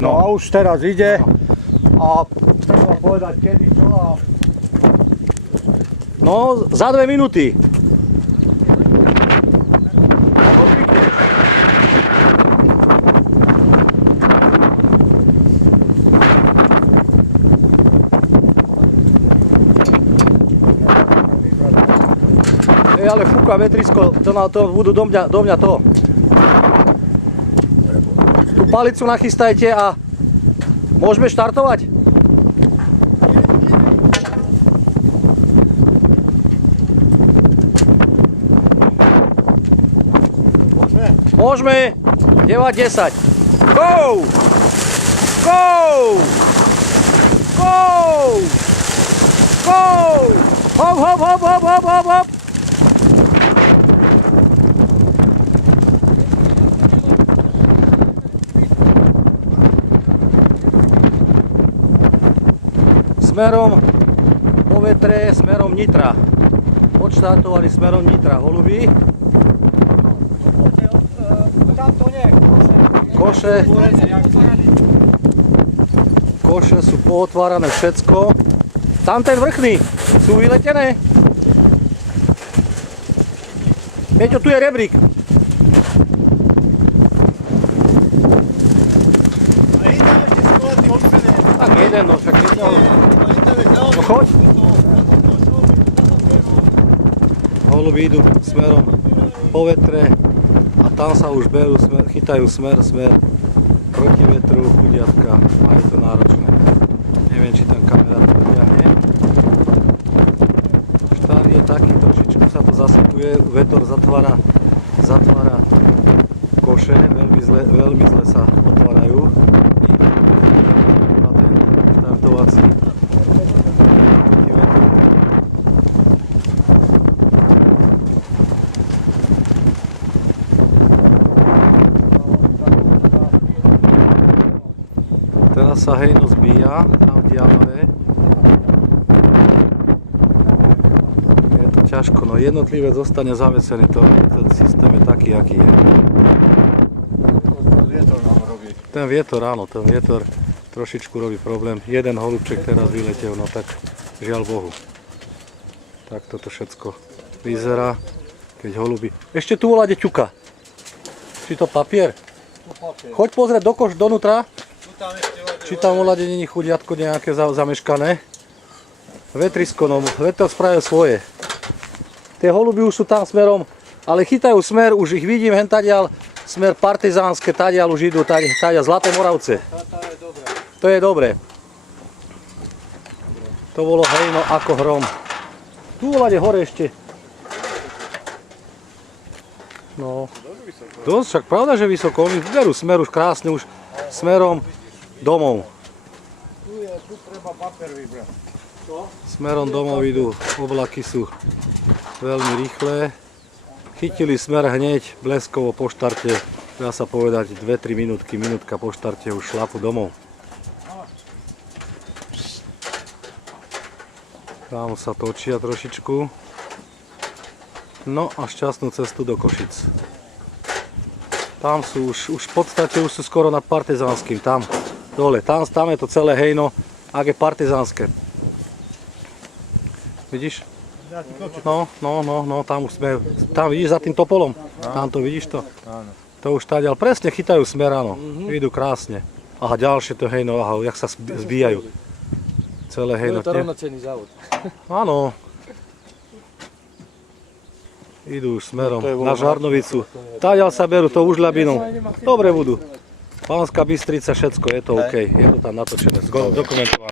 No a už teraz ide a treba povedať kedy čo a... No, za 2 minúty. Ale fúka vetrisko, to budú do mňa to. Tú palicu nachystajte a môžeme štartovať? Môžeme. 9-10. Go! Go! Go! Go! Hop, hop, hop, hop, hop, hop, hop! Smerom po vetre, smerom Nitra. Odštartovali smerom Nitra holuby. Koše sú pootvárané všetko. Tam ten vrchný sú vyletené. Peťo, tu je rebrík. Tak jeden, no však jedného. No choď. Holuby idú smerom po vetre a tam sa už berú, chytajú smer proti vetru, chudiatka, majú to náročné. Neviem, či tam kamera to dotiahne. Štart je taký, trošičku sa to zasypuje, vetor zatvára koše, veľmi zle sa otvárajú. A ten štartovací proti vetru. Teraz sa hejno zbíja, tam diaľové. Je to ťažko, no jednotlivé zostane zavesený, ten systém je taký, aký je. Ten vietor, áno, ten vietor trošičku robí problém. Jeden holubček teraz vyletel, no tak žiaľ Bohu. Tak toto všetko vyzerá, keď holuby... Ešte tu voláde ťuka. Či to papier? Choď pozrieť donútra. Či tam voláde není chudiatko nejaké zameškané. Vetrisko, no vetor spravil svoje. Tie holuby už sú tam smerom, ale chytajú smer, už ich vidím hentadiaľ. Smer partizánske, tadiaľ už idú, tadiaľ Zlaté Moravce. To je dobré. To bolo hejno ako hrom. Tu voláde hore ešte. No. Dosť, však pravda, že vysoko. Oni berú smer už krásne, už smerom domov. Tu treba papier vybrať. Smerom domov idú, oblaky sú veľmi rýchle. Chytili smer hneď, bleskovo po štarte, dá sa povedať 2-3 minútky, minútka po štarte už šlapu domov. Tam sa točia trošičku. No a šťastnú cestu do Košic. Tam sú už v podstate už sú skoro nad Partizánskym, tam dole, tam je to celé hejno, ak je partizánske. Vidíš? No, tam už sme, tam vidíš za tým topolom, tam to vidíš to? Áno. To už tadiaľ presne chytajú smer, áno, idú krásne. Aha, ďalšie to hejno, aha, jak sa zbíjajú. Celé hejno. To je to rovnocenný závod. Áno. Idú smerom na Žarnovicu. Tadiaľ sa berú to už ľabinou. Dobre budú. Banská Bystrica, všetko je to OK, je to tam natočené, dokumentované.